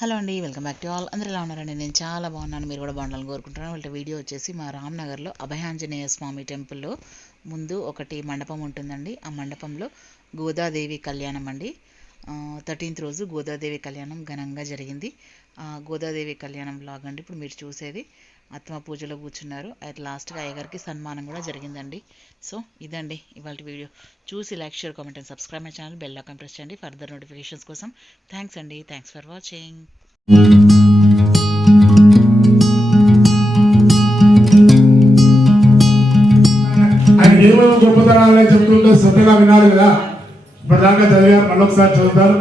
Hello అండి, welcome back to all. అందరూ ఎలా ఉన్నారండి? నేను చాలా బాగున్నాను, మీరు కూడా బాగుండాలని కోరుకుంటున్నాను. వాళ్ళ వీడియో వచ్చేసి మా రామ్నగర్లో అభయాంజనేయ స్వామి టెంపుల్లో ముందు ఒకటి మండపం ఉంటుందండి. ఆ మండపంలో గోదాదేవి కళ్యాణం అండి. 13th రోజు గోదాదేవి కళ్యాణం ఘనంగా జరిగింది. గోదాదేవి కళ్యాణం లాగా అండి ఇప్పుడు మీరు చూసేది. ఆత్మ పూజలో కూర్చున్నారు. అయితే లాస్ట్గా అయ్యగారికి సన్మానం కూడా జరిగిందండి. సో ఇదండి ఇవాళ వీడియో. చూసి like, share, comment and subscribe my channel. Bell icon press చేయండి ఫర్దర్ నోటిఫికేషన్స్ కోసం. థ్యాంక్స్ అండి. Thanks for watching. ఆయన ఏమేమో గొప్పతనాలనే చెప్తుంటే శ్రద్ధగా వినాలి కదా. ఇప్పటిదాకా చదివారు, మళ్ళొకసారి చదువుతారు.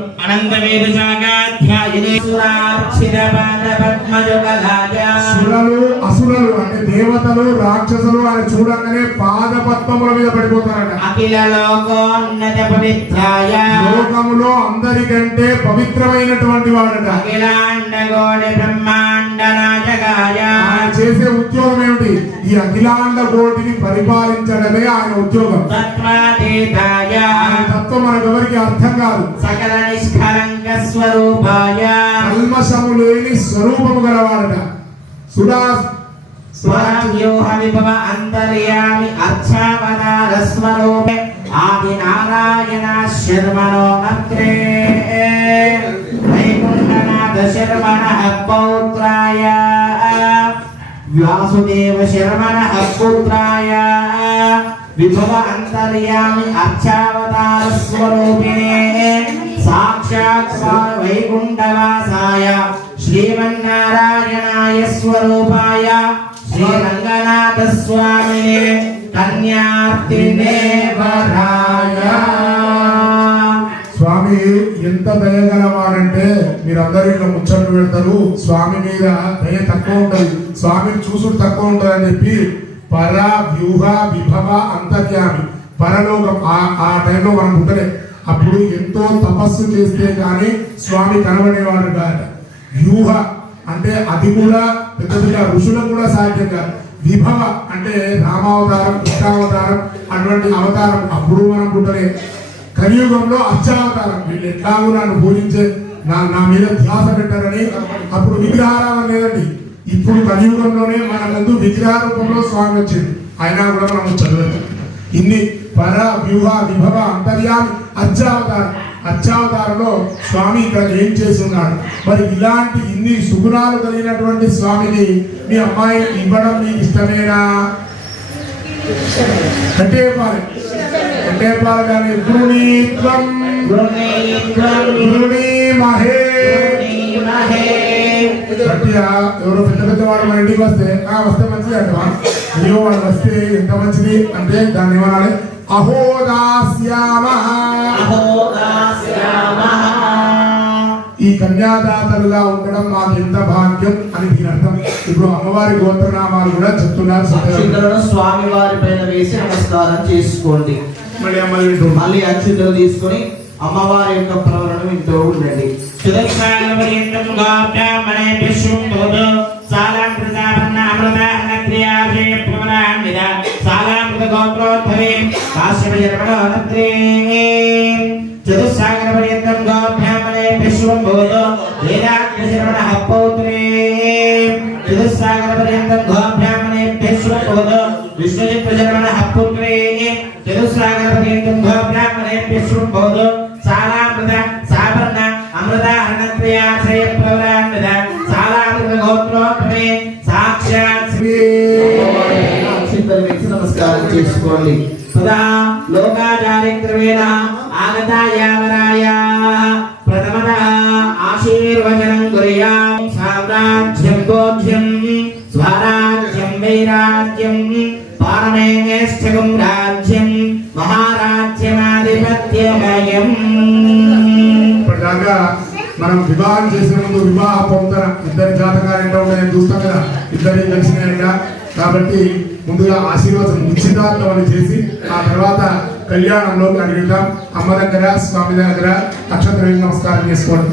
సురలు, అసురలు అంటే దేవతలు, రాక్షసులు ఆయన చూడంగానే పాదపద్మముల మీద పడిపోతారట. లోకములో అందరికంటే పవిత్రమైనటువంటి వాడట. ఆయన చేసే ఉద్యోగం ఏమిటి? ఈ అఖిలాండ కోటిని పరిపాలించడమే ఆయన ఉద్యోగం. ఆయన తత్వం మనకు ఎవరికి అర్థం కాదు. సకల నిష్కలంక స్వరూపాయ కల్మషము లేని స్వరూపము గలవాడట. స్వరవ్యూహ విభవ అంతర్యామి అర్చావతార స్వరూపే ఆది నారాయణ శర్మణో నత్రే వైకుంఠనాథ శర్మణః పౌత్రాయ వ్యాసుదేవ శర్మణః పుత్రాయ విభవ అంతర్యామి అర్చావతార స్వరూపిణే సాక్షాత్ వైకుంఠవాసాయ శ్రీమన్నారాయణాయ స్వరూపాయ శ్రీరంగనాథ స్వామినే కన్యార్తినే వరాయ. స్వామి ఎంత దయగలవాడంటే మీరందరూ ఇట్లా ముచ్చట్లు పెడతారు. స్వామి మీద దయ తక్కువ ఉంటుంది, స్వామిని చూసుడు తక్కువ ఉంటుంది అని చెప్పి పర వ్యూహ విభవ అంతర్యామి పరలోకం ఆ టైంలో మనం ఉంటలే. అప్పుడు ఎంతో తపస్సు చేస్తే కానీ స్వామి కనబడేవాడు కాదు. వ్యూహ అంటే అది కూడా పెద్ద పెద్ద ఋషులకు కూడా సాధ్యం కాదు. విభవ అంటే రామావతారం, కృష్ణావతారం అటువంటి అవతారం అప్పుడు మనం ఉంటలే. కలియుగంలో అర్చావతారం, వీళ్ళు ఎట్లాగో నన్ను పూజించే నా మీద ధ్యాస పెట్టారని అప్పుడు విగ్రహారాధన లేదండి. ఇప్పుడు కలియుగంలోనే మన ముందు విగ్రహ రూపంలో స్వామి వచ్చింది. అయినా కూడా మనం చదవదు. ఇన్ని పర వ్యూహ విభవ అంతర్యామి అర్చావతారం. అర్చావతారంలో స్వామి ఇక్కడ ఏం చేస్తున్నాడు? మరి ఇలాంటి ఇన్ని సుగుణాలు కలిగినటువంటి స్వామిని మీ అమ్మాయి ఇవ్వడం మీకు ఇష్టమేనా? కట్టేపాలి కానీ ఎవరో పెద్ద పెద్ద వాడు మన ఇంటికి వస్తే వస్తే మంచిది అంటవా? అయ్యో వాడు వస్తే ఎంత మంచిది అంటే దాన్ని ఏమనాలి? అహోదాస్యామ. ఈ కన్యాదాతలుగా ఉండడం మాకు ఎంత భాగ్యం అని దీని అర్థం. ఇప్పుడు అమ్మవారి గోత్రనామాలు కూడా చెప్తున్నారు. స్వామి వారి పైన వేసి నమస్కారం చేసుకోండి. మళ్ళీ అక్షింతలు తీసుకొని అమ్మవారి యొక్క ప్రవరణ వింటూ ఉండండి. చతుస్సాగర పర్యంతం గోబ్రాహ్మణే విశ్వం భూతో వేదాగ్రశర్మణః పౌత్రే చతుస్సాగర పర్యంతం గోబ్రాహ్మణే విశ్వం భూతో విష్ణుచిత్రశర్మణః పుత్రే చతుస్సాగర పర్యంతం గోబ్రాహ్మణే విశ్వం భూతో సాలామృత సావర్ణ అమృత అన్నత్రయాశ్రయ ప్రవరాన్విత సాలామృత గోత్రోత్పమే సాక్షాత్ అక్షింతలు వేసి నమస్కారం చేసుకోండి. సదా లోకాచారిత్రమేణ ఆగతాయావరాయ ప్రథమతః ఆశీర్వచనం కుర్యాం. సామ్రాజ్యం గోధ్యం స్వరాజ్యం వైరాజ్యం పారమేష్ఠకం రాజ్యం మహారాజ్యమాధిపత్యమయం. ఇప్పటిదాకా మనం వివాహం చేసే ముందు వివాహ పొందన ఇద్దరి జాతకాలు ఏంటో నేను చూస్తాం కదా, ఇద్దరి కలిసినాయిగా. కాబట్టి ముందుగా ఆశీర్వాదం నిశ్చితార్థం చేసి ఆ తర్వాత కళ్యాణంలోకి అడిగిద్దాం. అమ్మ దగ్గర, స్వామి దగ్గర నక్షత్ర నమస్కారం చేసుకోండి.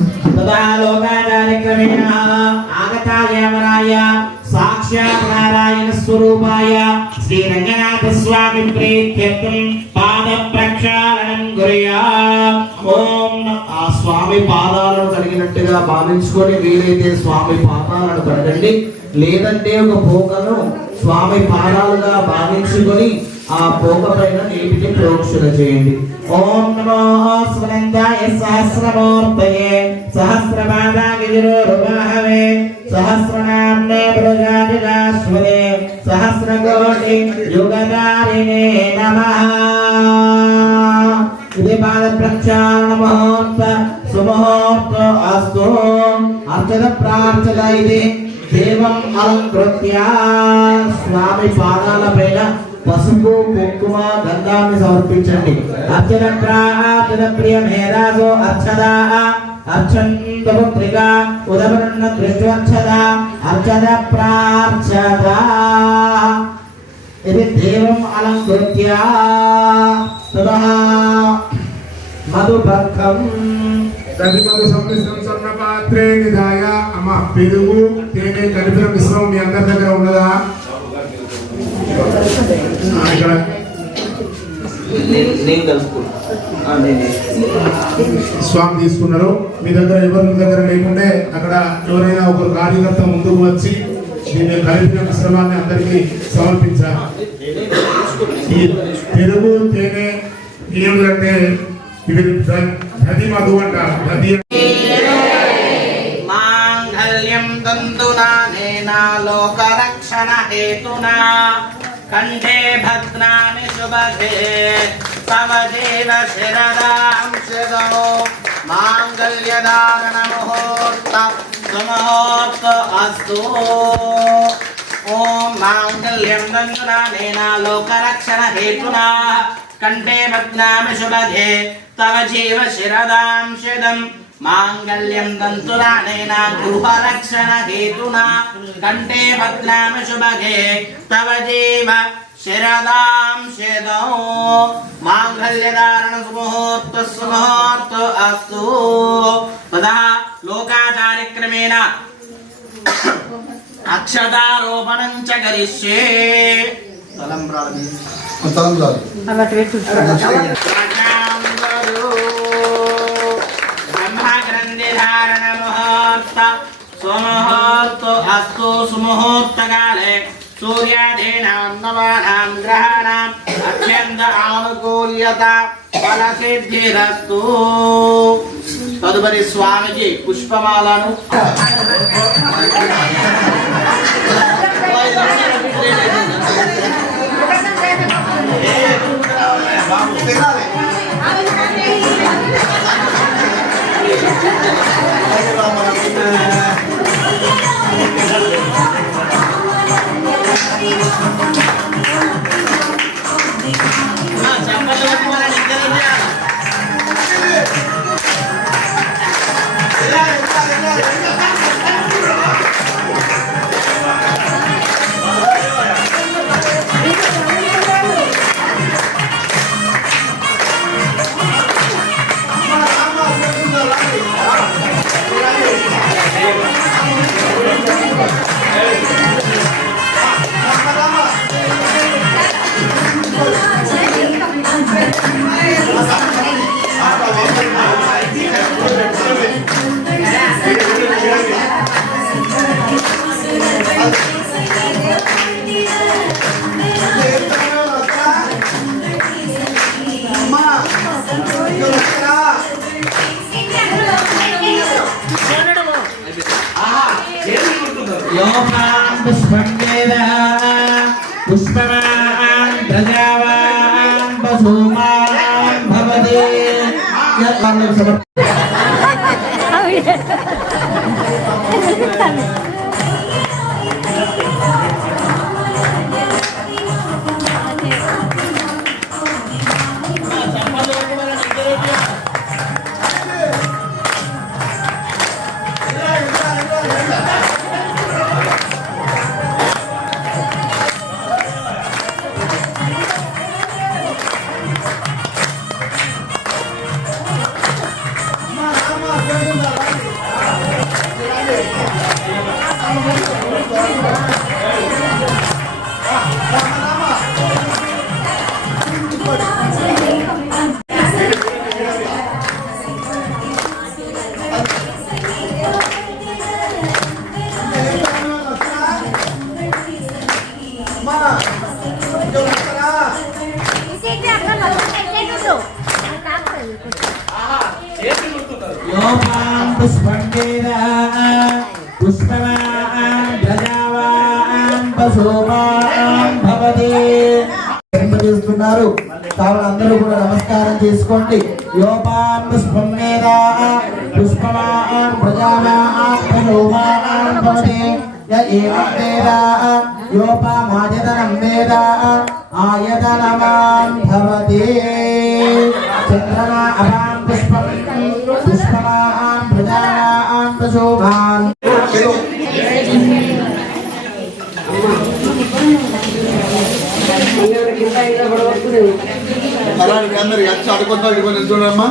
సాక్షాత్ నారాయణ స్వరూపాయ శ్రీ రంగనాథ స్వామి ప్రీత్యర్థం పాద ప్రక్షాళనం కుర్యాత్. ఓం. ఆ స్వామి పాదాలను కలిగినట్టే పెట్టినట్టుగా భావించుకొని వీలైతే స్వామి పాదాలను కడగండి, లేదంటే ఒక పోకను స్వామి పాదాలుగా భావించుకొని ఆ పోక పైన నీటిని ప్రోక్షణ చేయండి. ఓం నమో స్వనందాయ సహస్రమూర్తయే సహస్రపాదాగిరిరోరువాహవే సహస్రనామ్నే ప్రజాదిదాశ్వదే సహస్రకోటి యుగధారిణే నమః. ఇది పాద ప్రక్షాళన ముహూర్త సుముహూర్త అస్తు. అర్చన ప్రార్థన ఇది దేవం అలంకృత్య స్వామి పాదాల పైన పసుపు కుంకుమ గంధాన్ని సమర్పించండి. అర్చన ప్రార్థన ప్రియ మేరాజో అర్చదా అర్చంత పుత్రిక ఉదమరణ దృష్ట్వక్షద అర్చన ప్రార్థద. ఇది దేవం అలంకృత్య తదః మధుపర్కం మధు సంమిశ్రం స్వర్ణ పాత్రే నిదాయ. అమ్మ పెరుగు తేనె కలిపిన మిశ్రమం మీ అందరి దగ్గర ఉన్నదా? ఇక్కడ నేను కలుపుకున్నాను. స్వామి తీసుకున్నారు. మీ దగ్గర ఎవరి దగ్గర లేకుంటే అక్కడ ఎవరైనా ఒకరు కార్యకర్త ముందుకు వచ్చి దీన్ని కలిపిన మిశ్రమాన్ని అందరికీ సమర్పించాలి. ఈ పెరుగు తేనె ఏమిటంటే ఇవి దది మధు అంటారు. దది మాంగళ్యం దంతునా నేనా లోక రక్షణ హేతునా కంఠే భద్రాని శుభగే సమదేవ శరదాం శదో మాంగళ్యధారణ ముహూర్త సుముహూర్త అస్తు. ఓం మాంగళ్యం దంతునా నేనా లోక రక్షణ హేతునా కంఠే భద్రామి శుభగే తవ జీవ శరదాం శదం మాంగళ్యం దంతునానేన గృహరక్షణ హేతునా కంఠే భద్రామి శుభగే తవ జీవ శరదాం శదం మాంగళ్యధారణ సుముహూర్త సుముహూర్త అస్తు. తదా లోకాచార్యక్రమేణ అక్షతారోపణం చ కరిష్యే. బ్రహ్మగ్రంథిధారణ ముహూర్త సుముహూర్త అస్తు. సుముహూర్తకాలే సూర్యాదీనాం నవానాం గ్రహాణాం అత్యంత ఆనుకూల్యత ఫలసిద్ధిరస్తు. తదుపరి స్వామికి పుష్పమాలను పుష్పమాన్ ప్రజావాన్ పశుమాన్ భవతి. పుష్పవాన్ ప్రజావాన్ పశువాన్ భవతి చేస్తున్నారు. కావున అందరూ కూడా నమస్కారం చేసుకోండి. యోపాన్ పుష్పం వేద పుష్పవాన్ ప్రజావాన్ పశువాన్ భవతి ఏవం వేద యోపమాయతనం వేద ఆయతనవాన్ భవతి. చంద్రమా అవాం పుష్పం పుష్పవాన్ ప్రజావాన్ పశువాన్ అలాంటి అందరు వచ్చి అడుగుతా ఇవ్వని చూడమ్మా.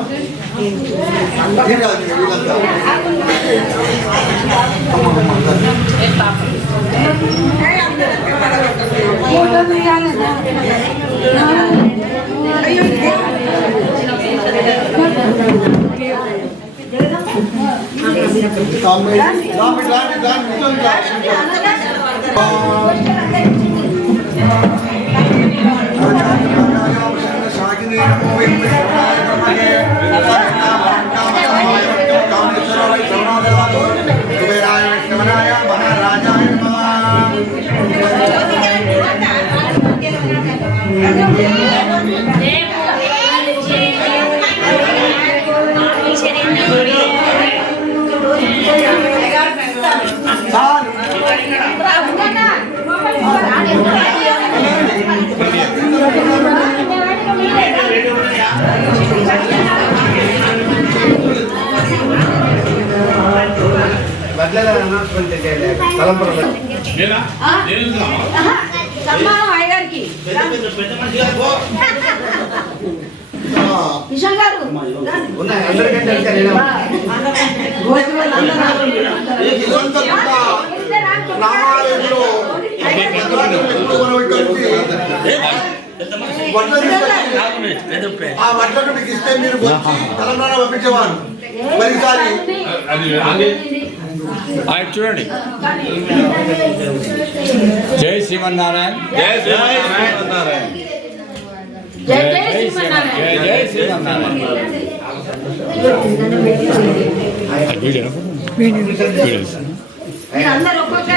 ఆ వడ్లకు ఇస్తే మీరు వచ్చి తెలంగాణ పంపించేవారు. మరిసారి చూడండి. జై శ్రీమన్నారాయణ. జై శ్రీమన్నారాయణ. జై జై శ్రీమన్నారాయణ. జై శ్రీమన్నారాయణ. అందరూ ఒక్కొక్క